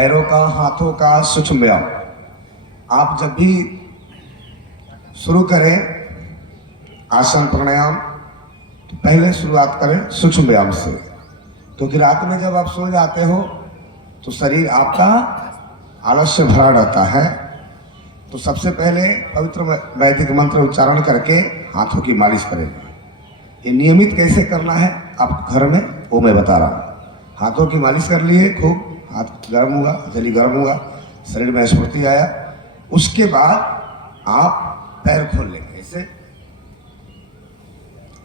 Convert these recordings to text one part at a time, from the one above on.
पैरों का, हाथों का सूक्ष्म व्यायाम। आप जब भी शुरू करें आसन प्राणायाम तो पहले शुरुआत करें सूक्ष्म व्यायाम से, क्योंकि रात में जब आप सो जाते हो तो शरीर आपका आलस्य भरा रहता है। तो सबसे पहले पवित्र वैदिक मंत्र उच्चारण करके हाथों की मालिश करेंगे। ये नियमित कैसे करना है आप घर में वो मैं बता रहा हूँ। हाथों की मालिश कर लिए, खूब हाथ गर्म हुआ, जली गर्म हुआ, शरीर में स्फूर्ति आया। उसके बाद आप पैर खोल लेंगे ऐसे,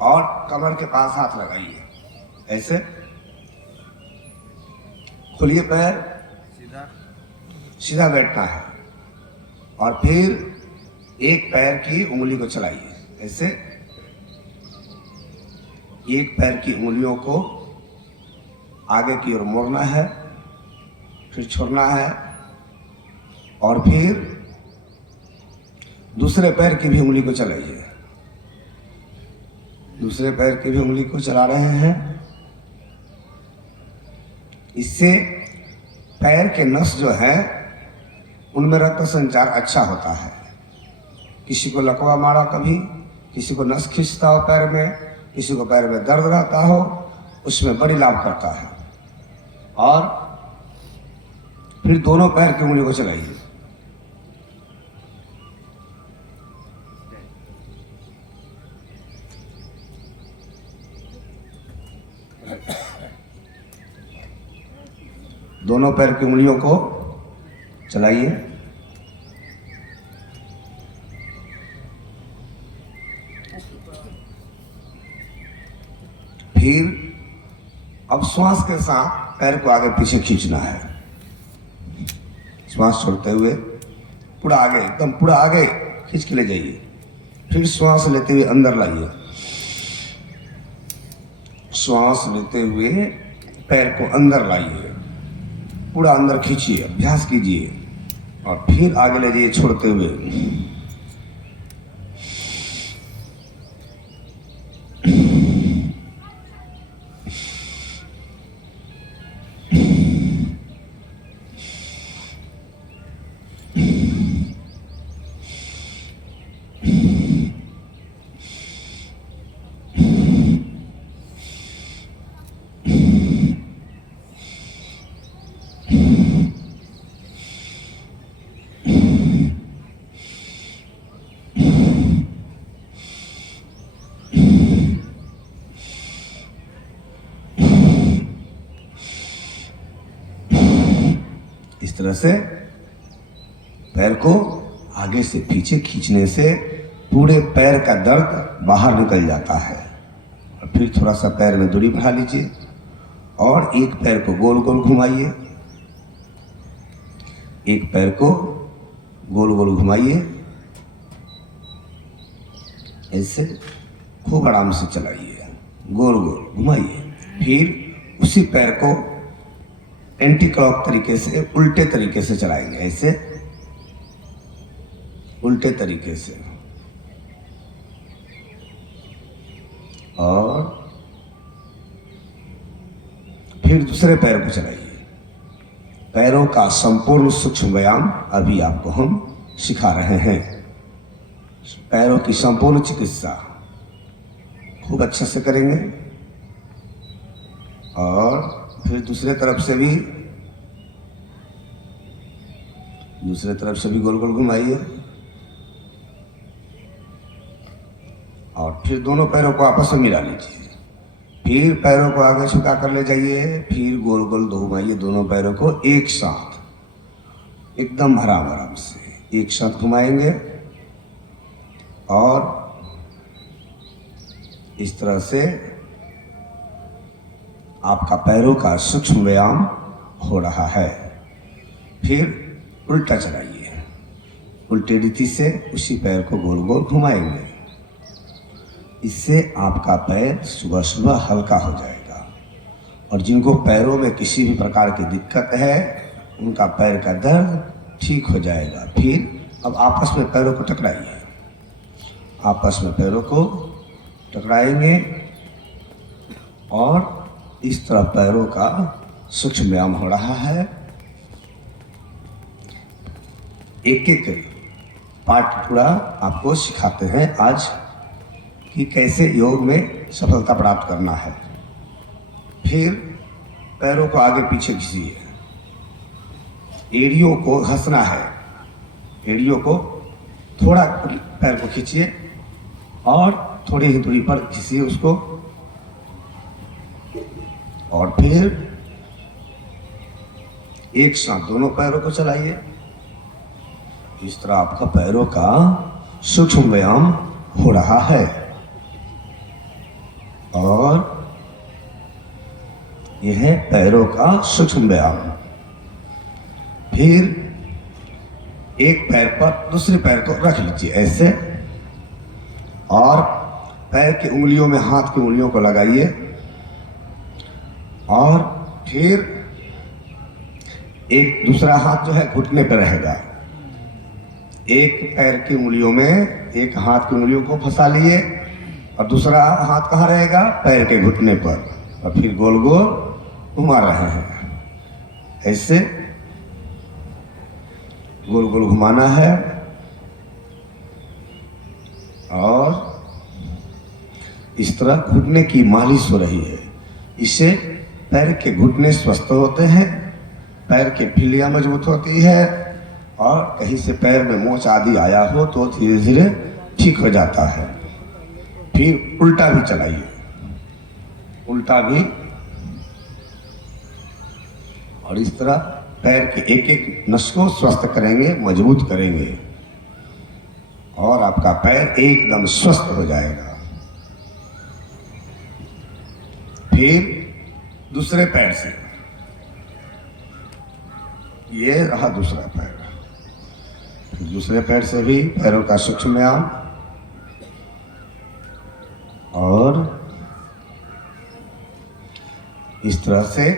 और कमर के पास हाथ लगाइए ऐसे, खोलिए पैर, सीधा बैठना है। और फिर एक पैर की उंगली को चलाइए ऐसे, एक पैर की उंगलियों को आगे की ओर मोड़ना है, फिर छोड़ना है, और फिर दूसरे पैर की भी उंगली को चलाइए। दूसरे पैर की भी उंगली को चला रहे हैं। इससे पैर के नस जो है उनमें रक्त संचार अच्छा होता है। किसी को लकवा मारा, कभी किसी को नस खींचता हो पैर में, किसी को पैर में दर्द रहता हो, उसमें बड़ी लाभ करता है। और फिर दोनों पैर की उंगली को चलाइए। दोनों पैर की उंगलियों को चलाइए। फिर अब श्वास के साथ पैर को आगे पीछे खींचना है। श्वास छोड़ते हुए पूरा आगे, एकदम पूरा आगे खींच के ले जाइए। फिर श्वास लेते हुए अंदर लाइए। श्वास लेते हुए पैर को अंदर लाइए, पूरा अंदर खींचिए, अभ्यास कीजिए। और फिर आगे ले जाइए छोड़ते हुए। इस तरह से पैर को आगे से पीछे खींचने से पूरे पैर का दर्द बाहर निकल जाता है। और फिर थोड़ा सा पैर में दूरी बढ़ा लीजिए और एक पैर को गोल गोल घुमाइए। एक पैर को गोल गोल घुमाइए ऐसे, खूब आराम से चलाइए, गोल गोल घुमाइए। फिर उसी पैर को एंटी क्लॉक तरीके से, उल्टे तरीके से चलाएंगे ऐसे, उल्टे तरीके से। और फिर दूसरे पैर को चलाइए। पैरों का संपूर्ण सूक्ष्म व्यायाम अभी आपको हम सिखा रहे हैं। पैरों की संपूर्ण चिकित्सा खूब अच्छे से करेंगे। और फिर दूसरे तरफ से भी गोल गोल घुमाइए। और फिर दोनों पैरों को आपस में मिला लीजिए। फिर पैरों को आगे झुका कर ले जाइए। फिर गोल गोल घुमाइए दोनों पैरों को एक साथ, एकदम आराम से एक साथ घुमाएंगे। और इस तरह से आपका पैरों का सूक्ष्म व्यायाम हो रहा है। फिर उल्टा चलाइए, उल्टी रीति से उसी पैर को गोल गोल घुमाएंगे। इससे आपका पैर सुबह सुबह हल्का हो जाएगा। और जिनको पैरों में किसी भी प्रकार की दिक्कत है उनका पैर का दर्द ठीक हो जाएगा। फिर अब आपस में पैरों को टकराइए, आपस में पैरों को टकराएंगे और इस तरह पैरों का सूक्ष्म व्यायाम हो रहा है। एक एक पार्ट पूरा आपको सिखाते हैं आज कि कैसे योग में सफलता प्राप्त करना है। फिर पैरों को आगे पीछे खींचिए, एड़ियों को घसना है, एड़ियों को थोड़ा पैर को खींचिए और थोड़ी ही दूरी पर घिसिए उसको, और फिर एक साथ दोनों पैरों को चलाइए। इस तरह आपका पैरों का सूक्ष्म व्यायाम हो रहा है। और यह है पैरों का सूक्ष्म व्यायाम। फिर एक पैर पर दूसरे पैर को रख लीजिए ऐसे, और पैर की उंगलियों में हाथ की उंगलियों को लगाइए, और फिर एक दूसरा हाथ जो है घुटने पर रहेगा। एक पैर की उंगलियों में एक हाथ की उंगलियों को फंसा लिए, और दूसरा हाथ कहाँ रहेगा? पैर के घुटने पर, और फिर गोल गोल घुमा रहे हैं। ऐसे गोल गोल घुमाना है। और इस तरह घुटने की मालिश हो रही है। इससे पैर के घुटने स्वस्थ होते हैं, पैर की फिलियां मजबूत होती है, और कहीं से पैर में मोच आदि आया हो तो धीरे धीरे ठीक हो जाता है। फिर उल्टा भी चलाइए, उल्टा भी, और इस तरह पैर के एक एक नस को स्वस्थ करेंगे, मजबूत करेंगे, और आपका पैर एकदम स्वस्थ हो जाएगा। फिर दूसरे पैर से, ये रहा दूसरा पैर, फिर दूसरे पैर से भी पैरों का सूक्ष्म व्यायाम, और इस तरह से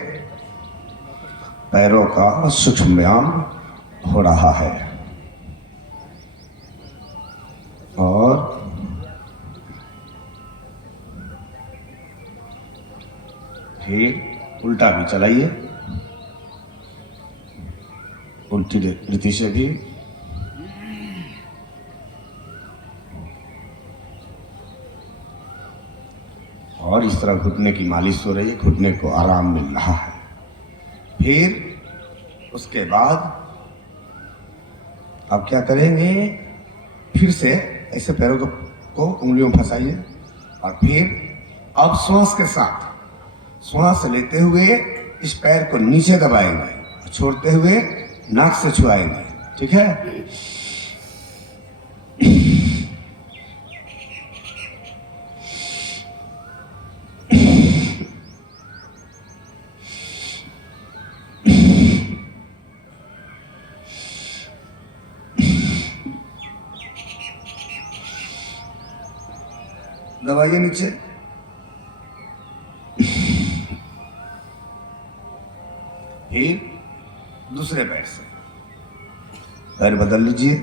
पैरों का सूक्ष्म व्यायाम हो रहा है। और फिर उल्टा भी चलाइए, उल्टी रीति से भी। और इस तरह घुटने की मालिश हो रही है, घुटने को आराम मिल रहा है। फिर उसके बाद आप क्या करेंगे? फिर से ऐसे पैरों को उंगलियों में फंसाइए, और फिर अब श्वास के साथ श्वास लेते हुए इस पैर को नीचे दबाएंगे, छोड़ते हुए नाक से छुआएंगे। ठीक है? दबाइए नीचे। फिर दूसरे पैर से पैर बदल लीजिए,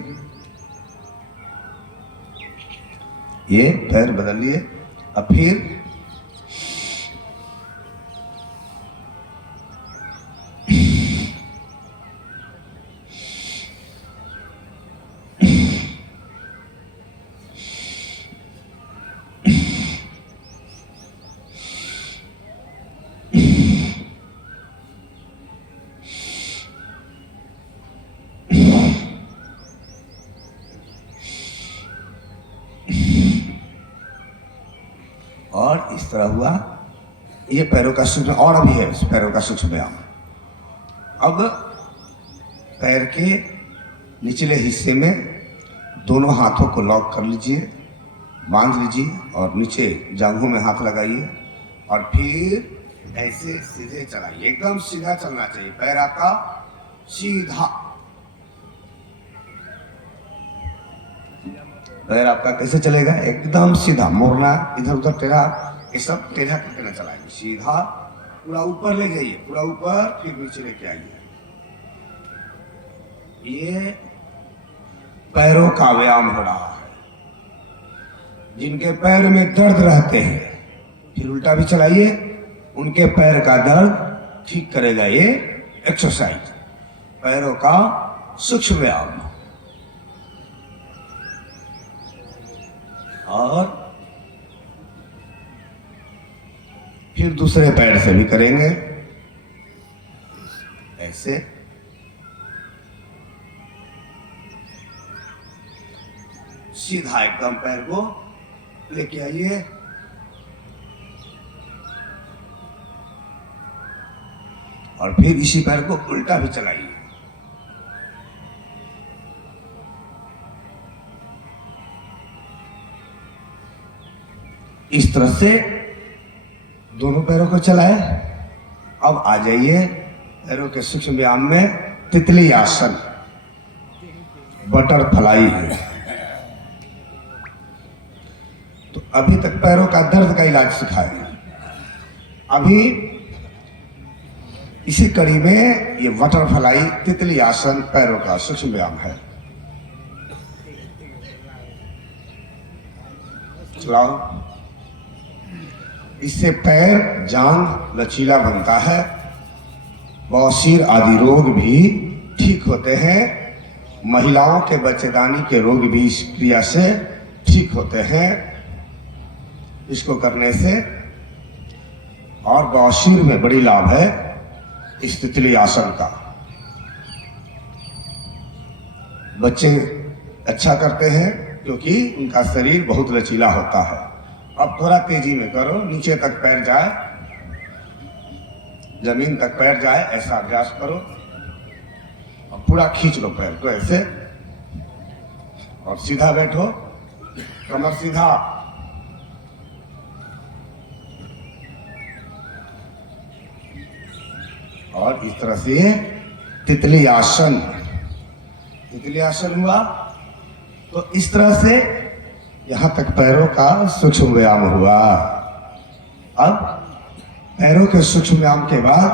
ये पैर बदल लिए। अब फिर और इस तरह हुआ। ये पैरों का सूक्ष्म, और अभी है पैरों का सूक्ष्म व्यायाम। अब पैर के निचले हिस्से में दोनों हाथों को लॉक कर लीजिए, बांध लीजिए, और नीचे जांघों में हाथ लगाइए, और फिर ऐसे सीधे चलाइए। एकदम सीधा चलना चाहिए, पैर आपका सीधा। पैर आपका कैसे चलेगा? एकदम सीधा, मोड़ना, इधर उधर टेढ़ा, ये सब टेढ़ा करके ना चलाइए, सीधा पूरा ऊपर ले जाइए, पूरा ऊपर, फिर नीचे लेके आइए। ये पैरों का व्यायाम हो रहा है। जिनके पैर में दर्द रहते हैं, फिर उल्टा भी चलाइए, उनके पैर का दर्द ठीक करेगा ये एक्सरसाइज, पैरों का सूक्ष्म व्यायाम। और फिर दूसरे पैर से भी करेंगे ऐसे। सीधा एकदम पैर को लेके आइए, और फिर इसी पैर को उल्टा भी चलाइए। इस तरह से दोनों पैरों को चलाए। अब आ जाइए पैरों के सूक्ष्म व्यायाम में, तितली आसन, बटरफ्लाई। तो अभी तक पैरों का दर्द का इलाज सिखाया, अभी इसी कड़ी में ये बटरफ्लाई तितली आसन पैरों का सूक्ष्म व्यायाम है। चलाओ। इससे पैर, जांघ लचीला बनता है, बवासीर आदि रोग भी ठीक होते हैं। महिलाओं के बच्चेदानी के रोग भी इस क्रिया से ठीक होते हैं, इसको करने से। और बवासीर में बड़ी लाभ है इस तितली आसन का। बच्चे अच्छा करते हैं क्योंकि उनका शरीर बहुत लचीला होता है। अब थोड़ा तेजी में करो, नीचे तक पैर जाए, जमीन तक पैर जाए, ऐसा अभ्यास करो। और पूरा खींच लो पैर को ऐसे, और सीधा बैठो, कमर सीधा। और इस तरह से तितली आसन, तितली आसन हुआ। तो इस तरह से यहां तक पैरों का सूक्ष्म व्यायाम हुआ। अब पैरों के सूक्ष्म व्यायाम के बाद